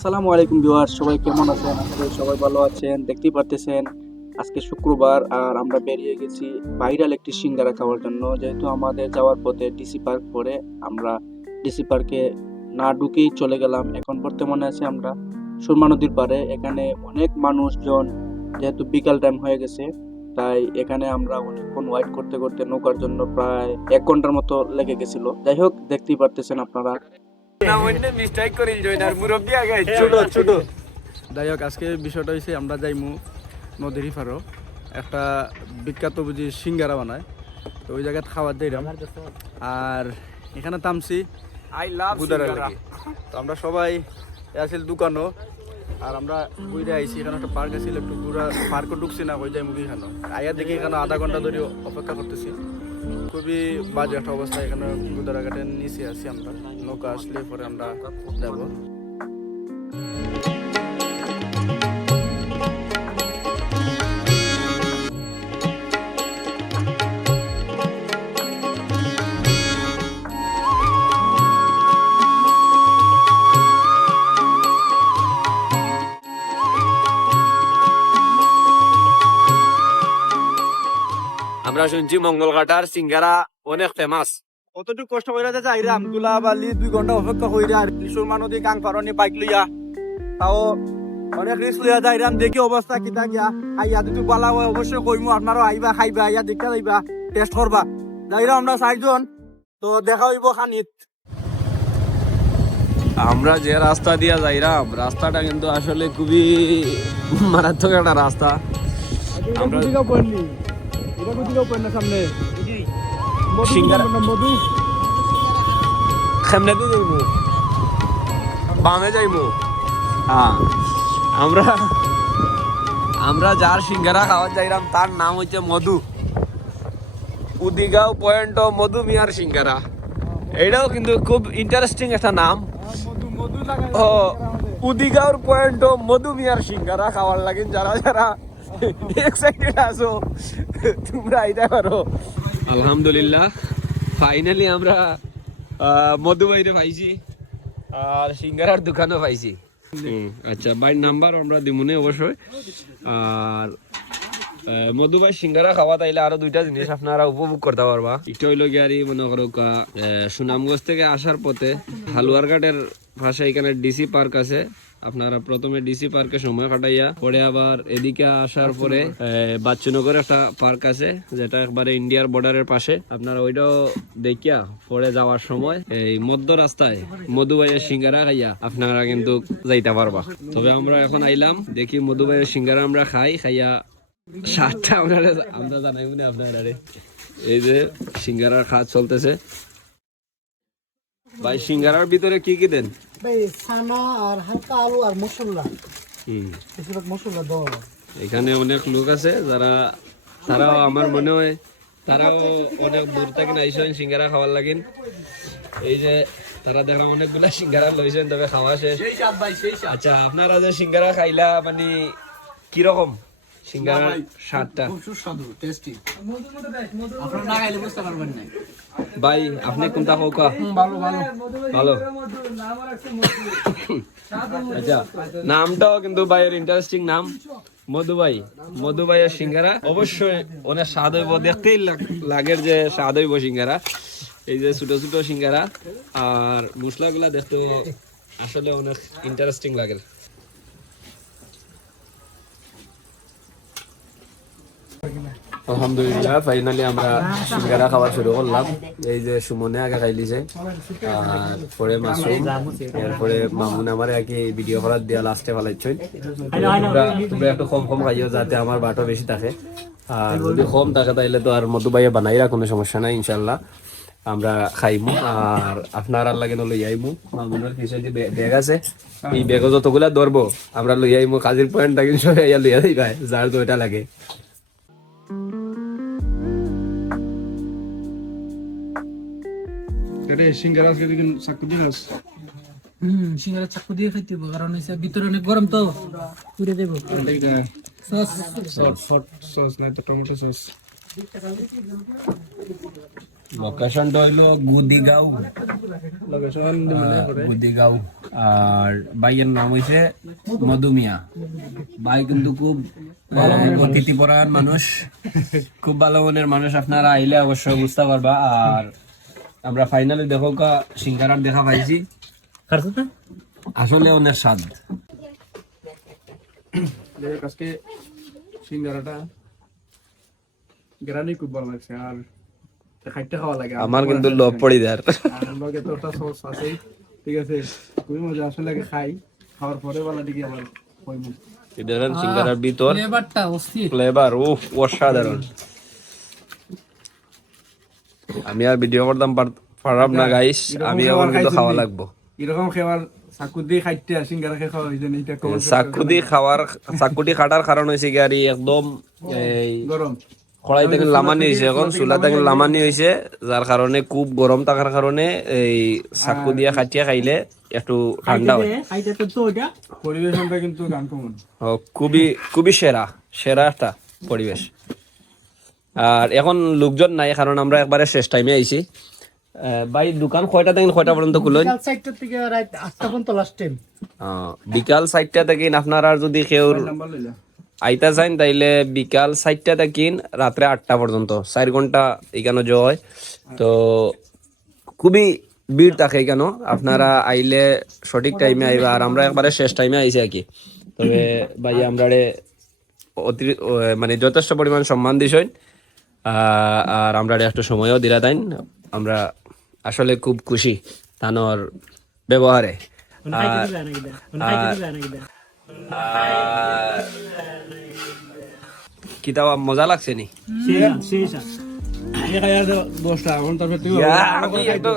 আসসালামু আলাইকুম ভিউয়ার সবাই কেমন আছেন? করি সবাই ভালো আছেন, দেখতেই পারতেছেন। আজকে শুক্রবার আর আমরা বেরিয়ে গেছি ভাইরাল একটি সিঙ্গারা খাওয়ার জন্য। যেহেতু আমাদের যাওয়ার পথে ডিসি পার্ক পরে আমরা ডিসি পার্কে না ঢুকেই চলে গেলাম। এখন বর্তমানে আছে আমরা সুরমা নদীর পারে এখানে অনেক মানুষজন, যেহেতু বিকাল টাইম হয়ে গেছে, তাই এখানে আমরা অনেকক্ষণ ওয়াইট করতে করতে নৌকার জন্য প্রায় এক ঘণ্টার মতো লেগে গেছিল। যাই হোক, দেখতেই পারতেছেন আপনারা। যাই হোক আজকে বিষয়টা হয়েছে আমরা যাইমু নদীর ইফারও। একটা বিখ্যাত বুঝি সিঙ্গারা বানায়। তো ওই জায়গায় খাবার দিলাম আর এখানে থামছি আই লাভ তো আমরা সবাই আসিল দোকানও আর আমরা ঘুরে আইছি এখানে একটা পার্ক আছিল একটু ঘুরা পার্কও ঢুকছি না ওই যাই মুখি এখানে আইয়া দেখি এখানে আধা ঘণ্টা ধরে অপেক্ষা করতেছি। খুবই বাজে একটা অবস্থা। এখানে গুদারাঘাটের নিচে আছি আমরা। নৌকা আসলে পরে আমরা যাব। আমরা শুনছি মঙ্গলঘাটার সিঙ্গারা অনেক ফেমাস কতটুকু কষ্ট করে যাচ্ছে আইরা আমগুলা বালি দুই ঘণ্টা অপেক্ষা কইরা আর সুরমা নদী গাং পারনি বাইক লইয়া। তাও অনেক রিস্ক লইয়া যাইরাম দেখি অবস্থা কিতা গিয়া। আইয়া যদি বালা হয় অবশ্যই কইমু আপনারও আইবা খাইবা আইয়া যাইবা টেস্ট করবা। যাইরা আমরা চারজন তো দেখা হইব খানিত। আমরা যে রাস্তা দিয়া যাইরাম রাস্তাটা কিন্তু আসলে খুবই মারাত্মক একটা রাস্তা। আমরা সামনে। সিঙ্গারা। মধু। সামনে তো যাইবো বামে যাইবো। হ্যাঁ। আমরা আমরা যার সিঙ্গারা খাওয়া যাইরাম তার নাম হচ্ছে মধু। উদিগাঁও পয়েন্ট মধু মিয়ার সিঙ্গারা। এটাও কিন্তু খুব ইন্টারেস্টিং একটা নাম। মধু মধু ও উদিগাঁওর পয়েন্ট মধু মিয়ার সিঙ্গারা খাওয়ার লাগেন যারা যারা এক্সাইটেড আছো তোমরা আইতে পারো। আলহামদুলিল্লাহ ফাইনালি আমরা আহ, মধু বাইরে পাইছি। আর সিঙ্গারার দোকানও পাইছি। আচ্ছা বাইর নাম্বার আমরা দিমুনে অবশ্যই। আর আহ, মধু ভাই সিঙ্গারা খাওয়া তাইলে আরও দুইটা জিনিস আপনারা উপভোগ করতে পারবা। একটা হইল গিয়ারি মনে করো সুনামগঞ্জ থেকে আসার পথে হালুয়ার হালুয়ারঘাটের পাশে এখানে ডিসি পার্ক আছে। আপনারা প্রথমে ডিসি পার্কে সময় কাটাইয়া, পরে আবার এদিকে আসার পরে বাচ্চুনগরে একটা পার্ক আছে, যেটা একবারে ইন্ডিয়ার বর্ডারের পাশে। আপনারা ওইটাও দেখিয়া, পরে যাওয়ার সময় এই মধ্য রাস্তায় মধুবাইয়ের সিঙ্গারা খাইয়া আপনারা কিন্তু যাইতে পারবা। তবে আমরা এখন আইলাম, দেখি মধুবাইয়ের সিঙ্গারা আমরা খাই, খাইয়া সাতটা আমরা আমরা জানাই মনে আপনারা এই যে সিঙ্গারার খাত চলতেছে। ভাই সিঙ্গারার ভিতরে কি কি দেন? ভাই ছানা আর হালকা আলু আর মশলা হুম বেশিরভাগ মশলা হয়। এখানে অনেক লোক আছে যারা তারাও আমার মনে হয় তারাও অনেক দূর থেকে আইসেন সিঙ্গারা খাওয়ার লাগিন। এই যে তারা দেখলাম অনেকগুলা সিঙ্গারা লইছেন তবে খাওয়া শেষ। আচ্ছা আপনারা যে সিঙ্গারা খাইলা মানে কীরকম সিঙ্গারার স্বাদটা। ভাই আপনি কোনটা হোকা ভালো ভালো। ভালো। আচ্ছা নামটাও কিন্তু ভাইয়ের ইন্টারেস্টিং নাম। মধুবাই মধুবাইয়ের সিঙ্গারা। অবশ্যই অনেক স্বাদ হইব দেখতেই লাগ- লাগের যে স্বাদ হইব সিঙ্গারা। এই যে ছোট ছোট সিঙ্গারা। আর মশলাগুলা দেখতেও আসলে অনেক ইন্টারেস্টিং লাগে। আলহামদুলিল্লাহ ফাইনালি আমরা সিঙ্গারা শুরু করলাম। এই যে সুমনে আগে খাইলিছে আর পরে এরপরে মামুন আমার আগে ভিডিও করার দিয়া লাস্টে তোমরা একটু কম কম খাইও যাতে আমার বাটো বেশি থাকে। আর যদি কম থাকে তাইলে তো আর মধুবাইয়ে বানাইরা কোনো সমস্যা নাই ইনশাল্লাহ আমরা খাইমু, আর আপনার আর লাগে লই আইমু। মামুনের পিছনে যে ব্যাগ আছে, এই ব্যাগও যতগুলা ধরবো, আমরা লই আইমু, কাজের পয়েন্ট থাকি সবাই ইয়া লইয়া দিবা যার যেটা লাগে। এটা সিঙ্গারা আজকে দেখুন চাকু দিলাস হুম সিঙ্গারা চাকু দিয়ে খাইতে হবে কারণ হচ্ছে ভিতরে অনেক গরম তো। পুড়ে দেবো সস। সস সস নাই তো টমেটো সস। লোকেশনটা হইল গুদিগাঁও। লোকেশন গুদিগাঁও। আর বাইয়ের নাম হইছে মধুমিয়া। ভাই কিন্তু খুব আহ, অতিথিপরায়ণ মানুষ। খুব ভালো মনের মানুষ। আপনারা আইলে অবশ্যই বুঝতে পারবা। আর আমরা ফাইনালি দেখো কা সিঙ্গারার দেখা পাইছি। আসলে অনেক স্বাদ আজকে সিঙ্গারাটা গ্রানি খুব ভালো লাগছে আর খাইতে খাওয়া লাগে। আমার কিন্তু লোভ পড়ি দেয় লগে তো একটা সস আছেই ঠিক আছে? খুবই মজা আসলে আগে খাই খাওয়ার পরে বেলা দিকে আবার সিঙ্গারার ভিতর ফ্লেভারটা অস্থির। ফ্লেভার ও অসাধারণ। আমি আর ভিডিও করতাম পার- না গাইস আমি এখন কিন্তু খাওয়া লাগবো। এরকম খাবার চাকু খাইতে আর সিঙ্গারা খাওয়া হয়েছে না, এটা চাকুদি খাওয়ার চাকুটি কাটার কারণ হয়েছে গাড়ি একদম এই গরম। কড়াই থেকে লামানি হয়েছে এখন চুলা থেকে লামানি হয়েছে যার কারণে খুব গরম থাকার কারণে এই চাকু দিয়ে খাটিয়া খাইলে একটু ঠান্ডা হয়। পরিবেশনটা কিন্তু খুবই খুবই সেরা সেরা একটা পরিবেশ। আর এখন লোকজন নাই কারণ আমরা একবারে শেষ টাইমে আইছি। আহ, ভাই দোকান কয়টা থেকে কয়টা পর্যন্ত খুলুন সাইডটা থেকে রাত আটটা পর্যন্ত লাস্ট টাইম আহ, বিকাল চারটা থেকে আপনারা যদি কেউ আইতা চাইন তাইলে বিকাল চারটা থেকে রাত্রে আটটা পর্যন্ত। চার ঘণ্টা এখানে জয় হয়। তো খুবই ভিড় থাকে এখানে। আপনারা আইলে সঠিক টাইমে আইবা আর আমরা একবারে শেষ টাইমে আইছি আর কি। তবে ভাই আমরা অতিরিক্ত মানে যথেষ্ট পরিমাণ সম্মান দিছেন আর আমরা একটা সময়ও দিলা তাইন আমরা আসলে খুব খুশি তানোর ব্যবহারে। কিতাব মজা লাগছে নি? এখন তারপর